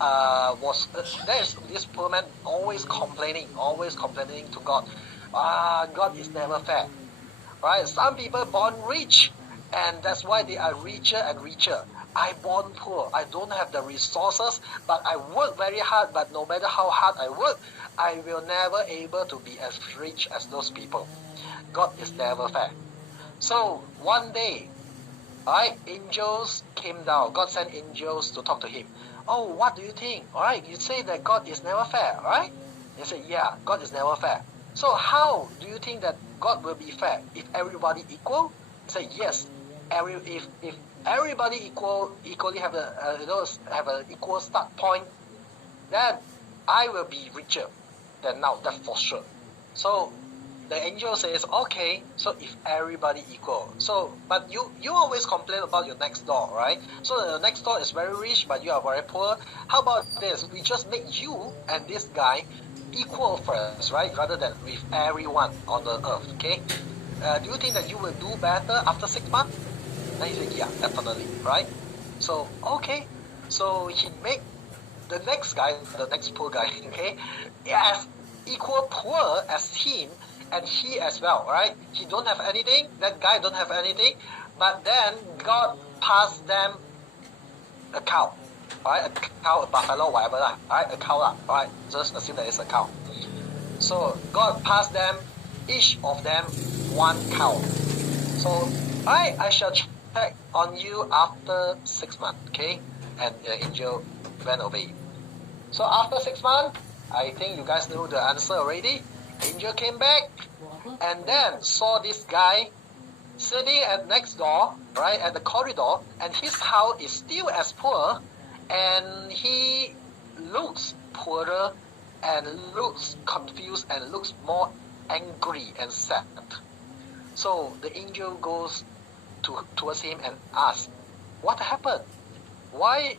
there's this poor man always complaining to God. God is never fair, right? Some people born rich, and that's why they are richer and richer. I born poor. I don't have the resources, but I work very hard. But no matter how hard I work, I will never able to be as rich as those people. God is never fair. So one day, alright, angels came down. God sent angels to talk to him. Oh, what do you think? Alright, you say that God is never fair, right? They said, yeah, God is never fair. So how do you think that God will be fair? If everybody equal? They say yes. If everybody equally have have an equal start point, then I will be richer than now. That's for sure. So the angel says, okay, so if everybody equal, but you always complain about your next door, right? So the next door is very rich, but you are very poor. How about this? We just make you and this guy equal first, right? Rather than with everyone on the earth, okay? Do you think that you will do better after 6 months? Then he said, yeah, definitely, right? So, okay. So he make the next guy, the next poor guy, okay, as equal poor as him, and he as well, right? He don't have anything, that guy don't have anything, but then God passed them a cow, right? A cow, a buffalo, whatever, right? A cow, right? Just assume that it's a cow. So God passed them, each of them, one cow. So I shall check on you after 6 months, okay? And the angel went away. So after 6 months, I think you guys know the answer already. Angel came back and then saw this guy sitting at next door, right, at the corridor, and his house is still as poor, and he looks poorer and looks confused and looks more angry and sad. So the angel goes towards him and asks, what happened? Why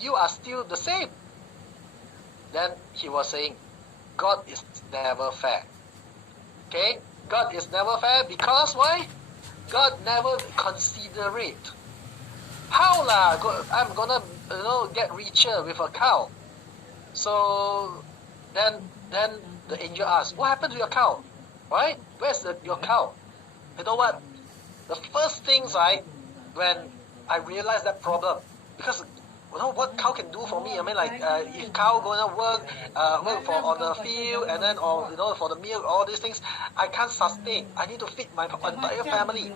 you are still the same? Then he was saying, God is never fair. Okay? God is never fair because why? God never considerate. How lah? I'm gonna get richer with a cow. So then the angel asked, what happened to your cow? Right? Where's your cow? You know what? The first things when I realized that problem, because what cow can do for me. I mean, if cow gonna work for on the field, and then for the milk, all these things, I can't sustain. I need to feed my entire family.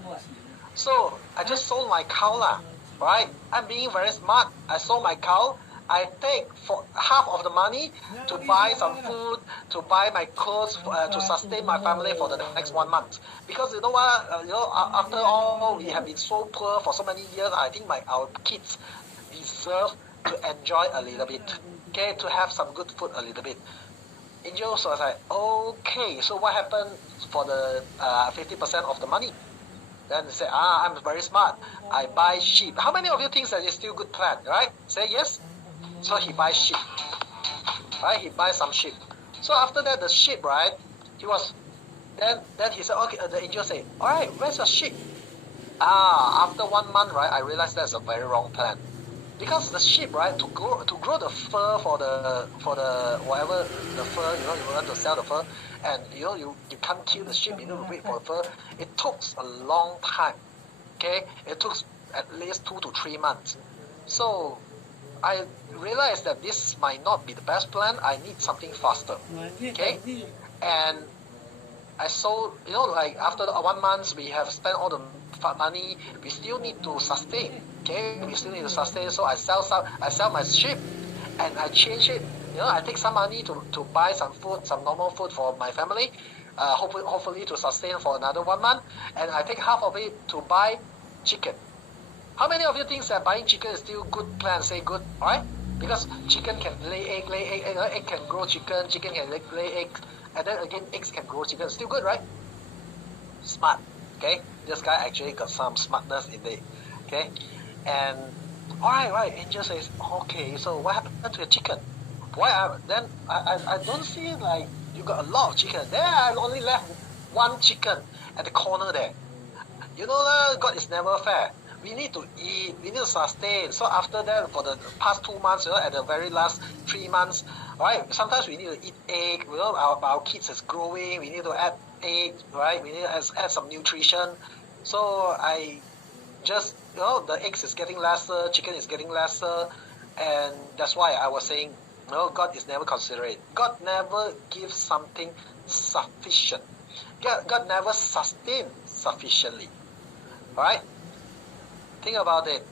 So I just sold my cow lah, right? I'm being very smart. I sold my cow. I take for half of the money to buy some food, to buy my clothes, to sustain my family for the next 1 month. Because you know what, after all, we have been so poor for so many years. I think our kids deserve to enjoy a little bit, okay, to have some good food a little bit. Angel was like, okay, so what happened for the 50% of the money? Then they say, I'm very smart. I buy sheep. How many of you think that it's still good plan, right? Say yes. So he buys sheep, right? He buys some sheep. So after that, the sheep, right? Then he said, okay. The angel said, all right, where's your sheep? After 1 month, right? I realized that's a very wrong plan. Because the sheep, right, to grow the fur for the whatever the fur, you want to sell the fur, and you can't kill the sheep, you need to wait for the fur. It took a long time. Okay, it took at least 2 to 3 months. So I realized that this might not be the best plan. I need something faster. Okay, and I sold, after 1 month, we have spent all the money. We still need to sustain. Okay, we still need to sustain. So I sell my sheep, and I change it. I take some money to buy some food, some normal food for my family. Hopefully to sustain for another 1 month, and I take half of it to buy chicken. How many of you think that buying chicken is still good plan? Say good, alright? Because chicken can lay egg, egg can grow chicken can lay eggs, and then again eggs can grow chicken. Still good, right? Smart, okay? This guy actually got some smartness in there, okay? And alright, right? Angel says, okay, so what happened to your chicken? Why? Then I don't see you got a lot of chicken. There I only left 1 chicken at the corner there. God is never fair. we need to eat, we need to sustain. So after that, for the past 2 months, at the very last 3 months, right? Sometimes we need to eat egg. Our kids is growing. We need to add egg, right? We need to add some nutrition. So I just, the eggs is getting lesser, chicken is getting lesser, and that's why I was saying, God is never considerate. God never gives something sufficient. God never sustains sufficiently. Right? Think about it.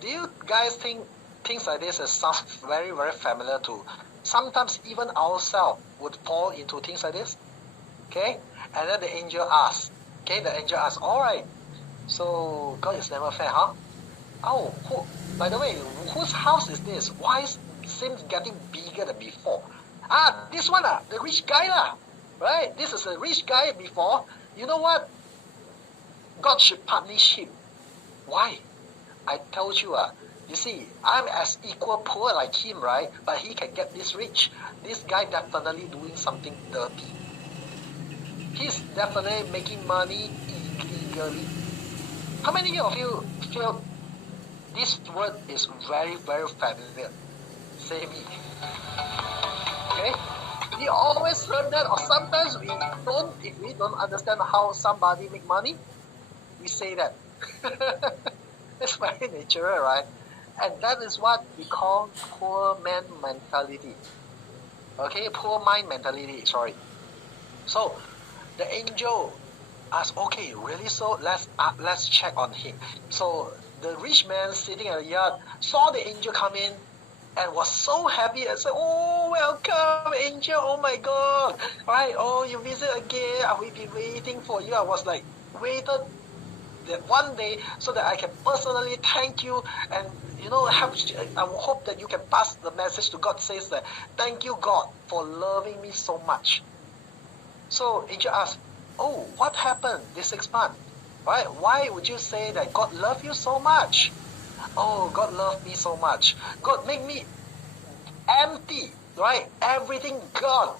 Do you guys think things like this sound very, very familiar to? Sometimes even ourselves would fall into things like this. Okay? And then the angel asks. Okay, the angel asks, alright, so God is never fair, huh? Oh, by the way, whose house is this? Why is it seems getting bigger than before? This one, the rich guy lah. Right? This is a rich guy before. You know what? God should punish him. Why? I told you, you see, I'm as equal poor like him, right? But he can get this rich. This guy definitely doing something dirty. He's definitely making money illegally. How many of you feel this word is very, very familiar? Say me. Okay? We always heard that, or sometimes we don't, if we don't understand how somebody make money, we say that. It's very natural, right? And that is what we call poor man mentality. Okay, poor mind mentality, sorry. So, the angel asked, okay, really so? Let's check on him. So, the rich man sitting at the yard saw the angel come in and was so happy and said, oh, welcome, angel, oh my God. Right, oh, you visit again, I will be waiting for you. I was like, waited that one day so that I can personally thank you and I hope that you can pass the message to God, says that thank you God for loving me so much. So angel asked, oh, what happened this 6 months? Right? Why would you say that God loved you so much? Oh, God loved me so much. God made me empty, right? Everything gone.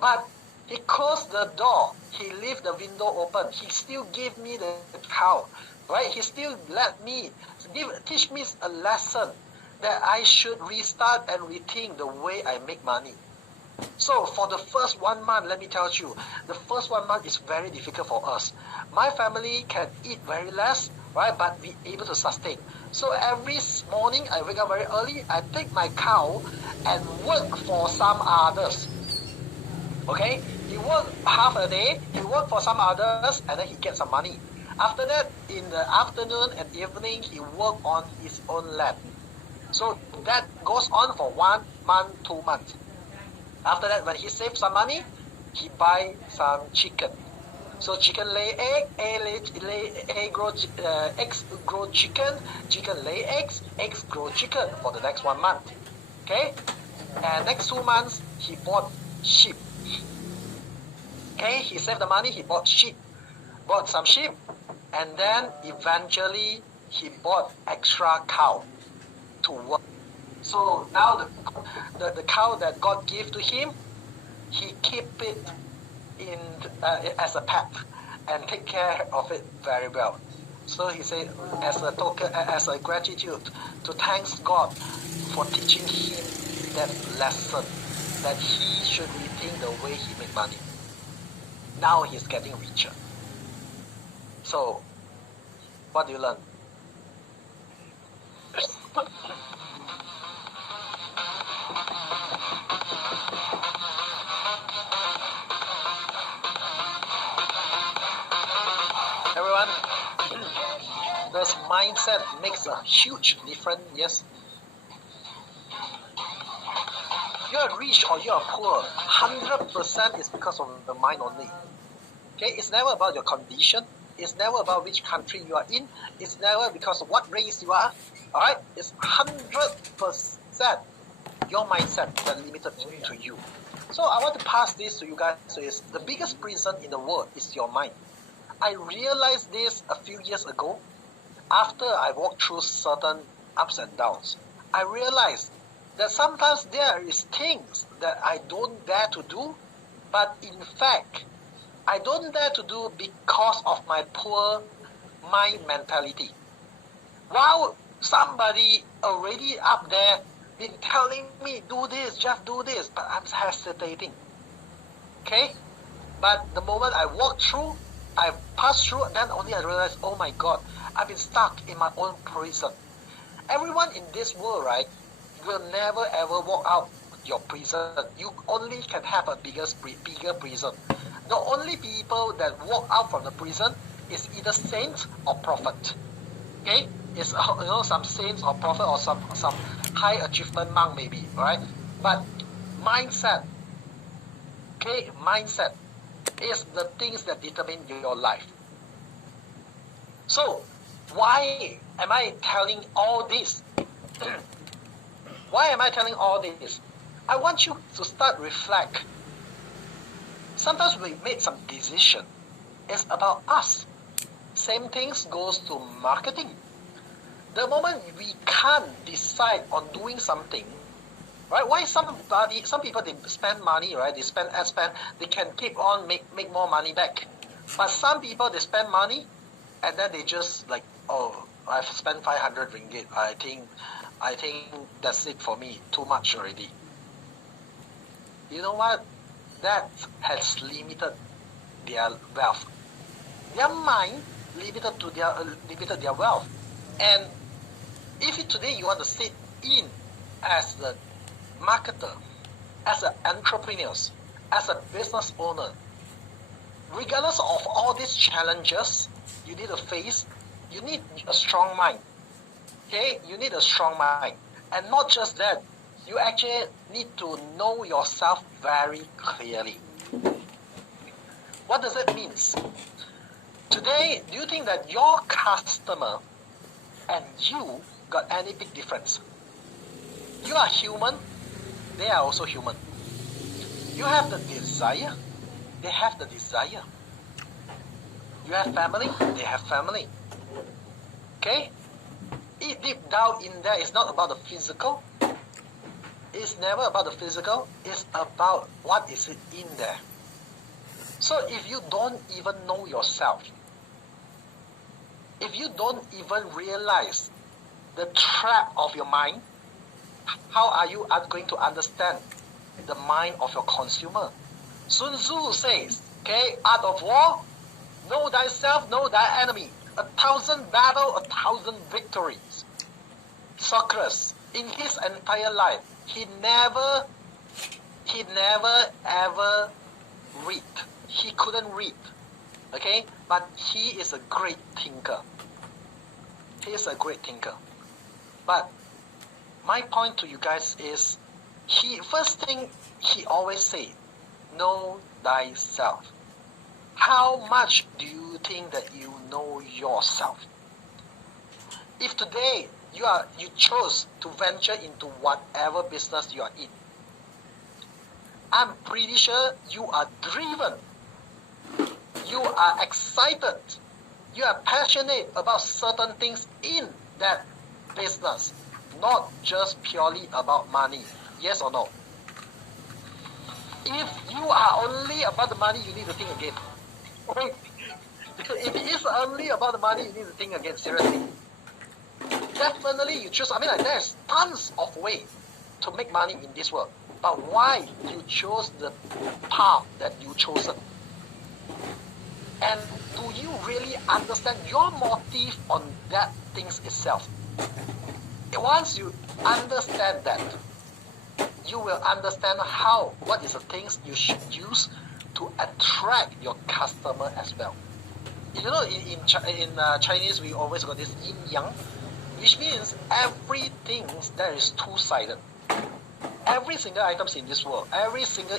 But he closed the door. He left the window open. He still gave me the cow, right? He still let me teach me a lesson that I should restart and rethink the way I make money. So for the first 1 month, let me tell you, the first 1 month is very difficult for us. My family can eat very less, right? But we able to sustain. So every morning, I wake up very early. I take my cow and work for some others. Okay, he work half a day, he work for some others, and then he get some money. After that, in the afternoon and evening, he work on his own land. So that goes on for 1 month, 2 months. After that, when he save some money, he buy some chicken. So chicken lay egg, eggs grow chicken, chicken lay eggs grow chicken for the next 1 month. Okay, and next 2 months, he bought sheep. Okay, he saved the money, he bought some sheep, and then eventually he bought extra cow to work. So now the cow that God gave to him, he keep it in as a pet and take care of it very well. So he said, as a token, as a gratitude, to thanks God for teaching him that lesson, that he should rethink the way he make money. Now he's getting richer. So, what do you learn? Everyone, this mindset makes a huge difference, yes? You're rich or you're poor, 100% is because of the mind only. Okay, it's never about your condition. It's never about which country you are in. It's never because of what race you are. Alright? It's 100% your mindset that limited to you. So I want to pass this to you guys. So is the biggest prison in the world is your mind. I realized this a few years ago after I walked through certain ups and downs. I realized that sometimes there is things that I don't dare to do, but in fact, I don't dare to do because of my poor mind mentality. While somebody already up there been telling me, do this, just do this, but I'm hesitating. Okay? But the moment I walk through, I pass through, then only I realize, oh my God, I've been stuck in my own prison. Everyone in this world, right, will never ever walk out your prison. You only can have a bigger prison. The only people that walk out from the prison is either saints or prophet. Okay? It's some saints or prophet or some high achievement monk maybe, right? But mindset, okay, mindset is the things that determine your life. So, why am I telling all this? Why am I telling all this? I want you to start reflect. Sometimes we made some decision. It's about us. Same things goes to marketing. The moment we can't decide on doing something, right? Why some people they spend money, right? They spend ad spend, they can keep on make more money back. But some people they spend money and then they just like, oh, I've spent 500 ringgit. I think that's it for me. Too much already. You know what? That has limited their wealth. Their mind limited their wealth. And if today you want to sit in as the marketer, as an entrepreneur, as a business owner, regardless of all these challenges you need to face, you need a strong mind. Okay, you need a strong mind. And not just that, you actually need to know yourself very clearly. What does it mean? Today, do you think that your customer and you got any big difference? You are human, they are also human. You have the desire, they have the desire. You have family, they have family. Okay? Deep down in there, it's not about the physical. It's never about the physical. It's about what is it in there. So if you don't even know yourself, if you don't even realize the trap of your mind, how are you going to understand the mind of your consumer? Sun Tzu says, okay, art of war, know thyself, know thy enemy. 1,000 battles, 1,000 victories. Socrates, in his entire life, he never ever read. He couldn't read. Okay? But he is a great thinker. He is a great thinker. But my point to you guys is, first thing he always say, know thyself. How much do you think that you know yourself? If today you chose to venture into whatever business you are in, I'm pretty sure you are driven. You are excited. You are passionate about certain things in that business, not just purely about money. Yes or no? If you are only about the money, you need to think again. If it is only about the money, you need to think again, seriously. Definitely you choose, there's tons of ways to make money in this world. But why you chose the path that you chosen? And do you really understand your motive on that things itself? Once you understand that, you will understand what is the things you should use to attract your customer as well. You know, in Chinese, we always got this yin yang, which means everything that is two-sided. Every single items in this world, every single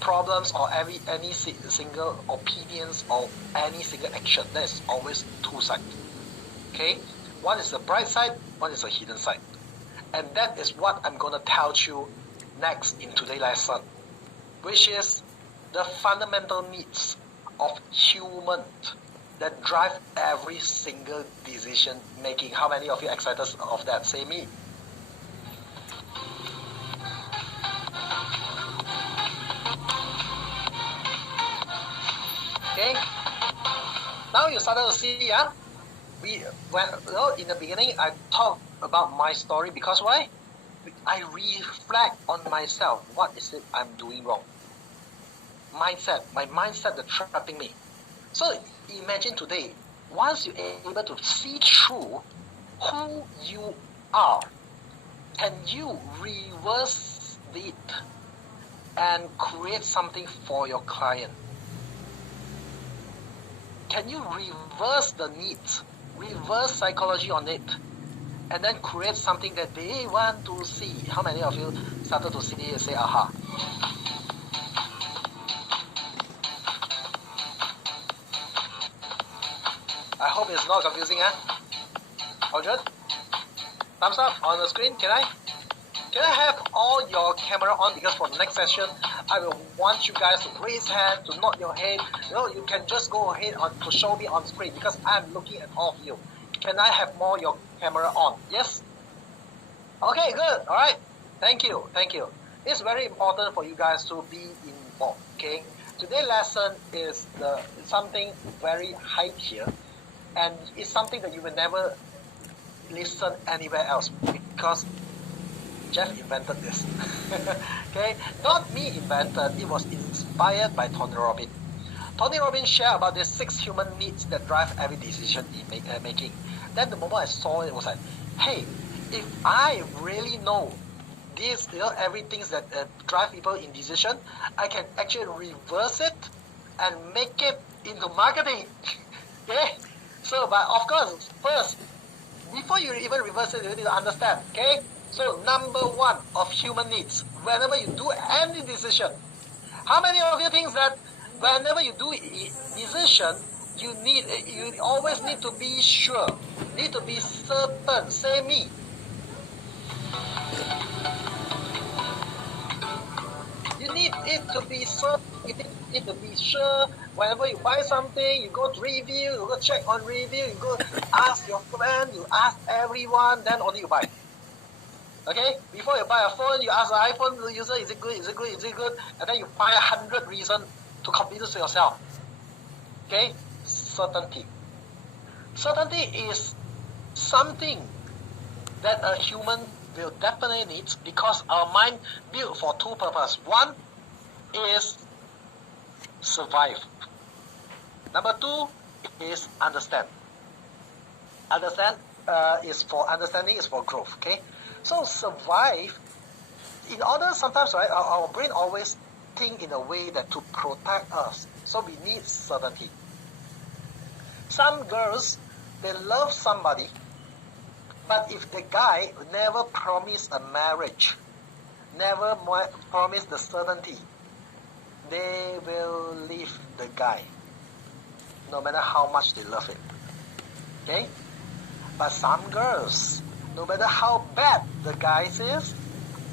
problems or any single opinions or any single action, that is always two-sided. Okay, one is the bright side, one is the hidden side, and that is what I'm gonna tell you next in today's lesson, which is the fundamental needs of human that drive every single decision making. How many of you excited of that? Say me. Okay. Now you started to see, in the beginning, I talked about my story because why? I reflect on myself. What is it I'm doing wrong? My mindset that's trapping me. So imagine today, once you're able to see through who you are, can you reverse it and create something for your client? Can you reverse the needs, reverse psychology on it, and then create something that they want to see? How many of you started to see and say, aha? I hope it's not confusing, huh? All good? Thumbs up on the screen, can I have all your camera on, because for the next session, I will want you guys to raise hand, to nod your head. You can just go ahead to show me on screen because I'm looking at all of you. Can I have more your camera on? Yes? Okay, good. All right. Thank you. It's very important for you guys to be involved, okay? Today's lesson is something very hype here, and it's something that you will never listen anywhere else because Jeff invented this. Okay, not me invented. It was inspired by Tony Robbins. Tony Robbins shared about the 6 human needs that drive every decision in making. Then the moment I saw it, was like, hey, if I really know this, everything that drive people in decision, I can actually reverse it and make it into marketing. Okay, so but of course, first, before you even reverse it, you need to understand. Okay. So number 1 of human needs, whenever you do any decision, how many of you think that whenever you do decision, you always need to be sure, need to be certain? Say me. You need it to be certain. You need to be sure. Whenever you buy something, you go to review, you go check on review, you go ask your friend, you ask everyone, then only you buy. Okay, before you buy a phone, you ask the iPhone user, is it good, and then you find 100 reasons to convince yourself. Okay, certainty. Certainty is something that a human will definitely need because our mind built for 2 purposes. One is survive. Number 2 is understand. Understanding is for growth. Okay. So survive, in order sometimes, right, our brain always think in a way that to protect us. So we need certainty. Some girls, they love somebody, but if the guy never promised a marriage, never promised the certainty, they will leave the guy, no matter how much they love him. Okay? But some girls, no matter how bad the guy is,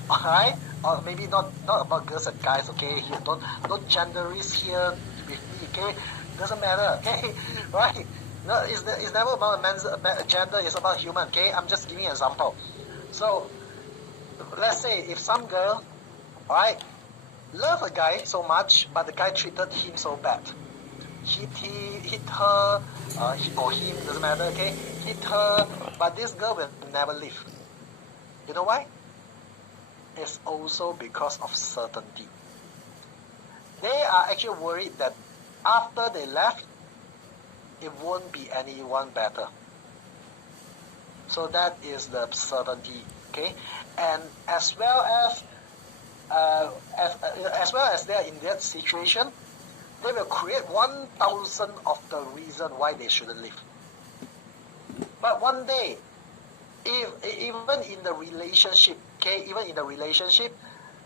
alright, or maybe not about girls and guys, okay, here, don't genderize here with me, okay, doesn't matter, okay, right, no, it's never about a man's gender, it's about human, okay, I'm just giving an example. So, let's say if some girl, alright, love a guy so much, but the guy treated him so bad, hit her, or him, doesn't matter, okay, hit her, but this girl will never leave. You know why? It's also because of certainty. They are actually worried that after they left, it won't be anyone better. So that is the certainty, okay? And as well as they are in that situation, they will create 1,000 of the reason why they shouldn't leave. But one day, even in the relationship, okay,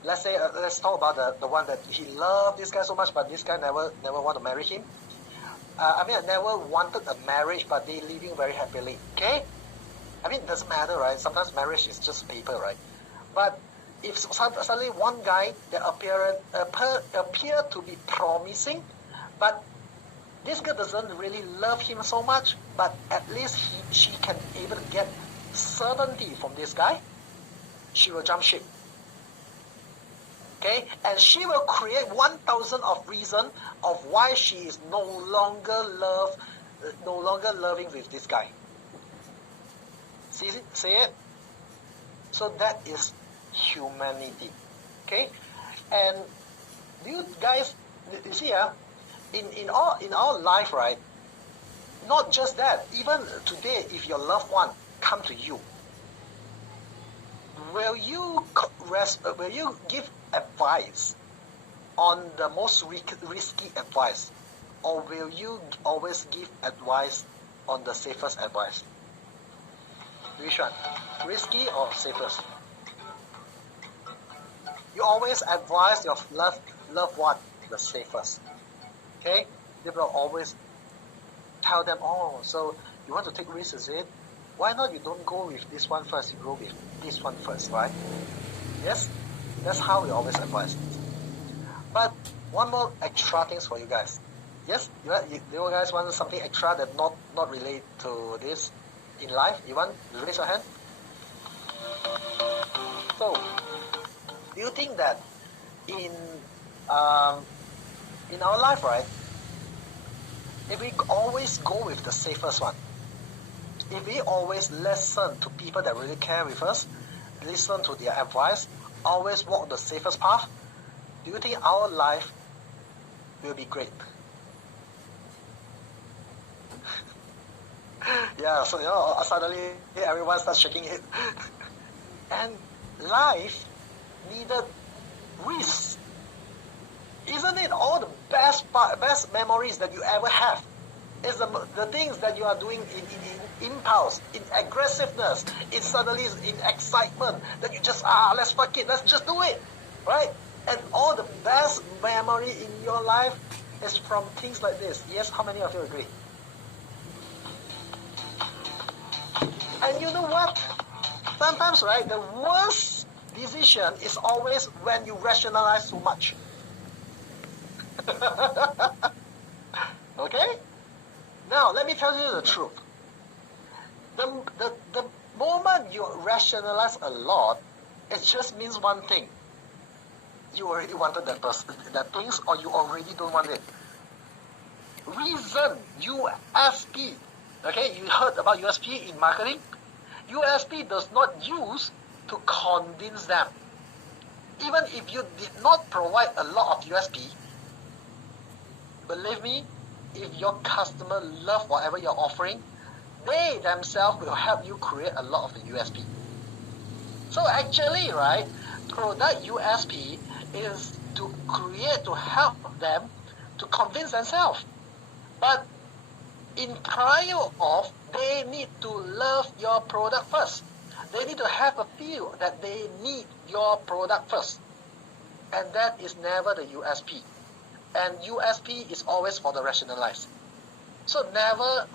let's say, let's talk about the one that he loved this guy so much, but this guy never want to marry him. Never wanted a marriage, but they living very happily, okay? It doesn't matter, right? Sometimes marriage is just paper, right? But if suddenly one guy that appear to be promising, but this girl doesn't really love him so much, but at least she can able to get certainty from this guy, she will jump ship. Okay, and she will create 1,000 of reason of why she is no longer loving with this guy. See it? So that is humanity. Okay? And you guys, you see, in our life, right? Not just that, even today, if your loved one come to you, will you give advice on the most risky advice, or will you always give advice on the safest advice? Which one? Risky or safest? You always advise your loved one the safest. Okay? They will always tell them, oh, so you want to take risks, is it? Why not you don't go with this one first, you go with this one first, right? Yes? That's how we always advise. But one more extra things for you guys. Yes? You guys want something extra that not relate to this in life? You want to raise your hand? So, do you think that in our life, right, if we always go with the safest one, if we always listen to people that really care with us, listen to their advice, always walk the safest path, do you think our life will be great? Yeah, so suddenly everyone starts shaking it. And life needed risks. Isn't it all the best memories that you ever have? It's the things that you are doing in impulse, in aggressiveness, in excitement, that you just, let's fuck it, let's just do it, right? And all the best memory in your life is from things like this. Yes, how many of you agree? And you know what? Sometimes, right, the worst decision is always when you rationalize too much. Okay? Now, let me tell you the truth. The moment you rationalize a lot, it just means one thing. You already wanted that things, or you already don't want it. Reason, USP. Okay, you heard about USP in marketing? USP does not use to convince them. Even if you did not provide a lot of USP, believe me, if your customer love whatever you're offering, they themselves will help you create a lot of the USP. So actually, right, product USP is to help them to convince themselves. But in prior of, they need to love your product first. They need to have a feel that they need your product first. And that is never the USP. And USP is always for the rationalized. So never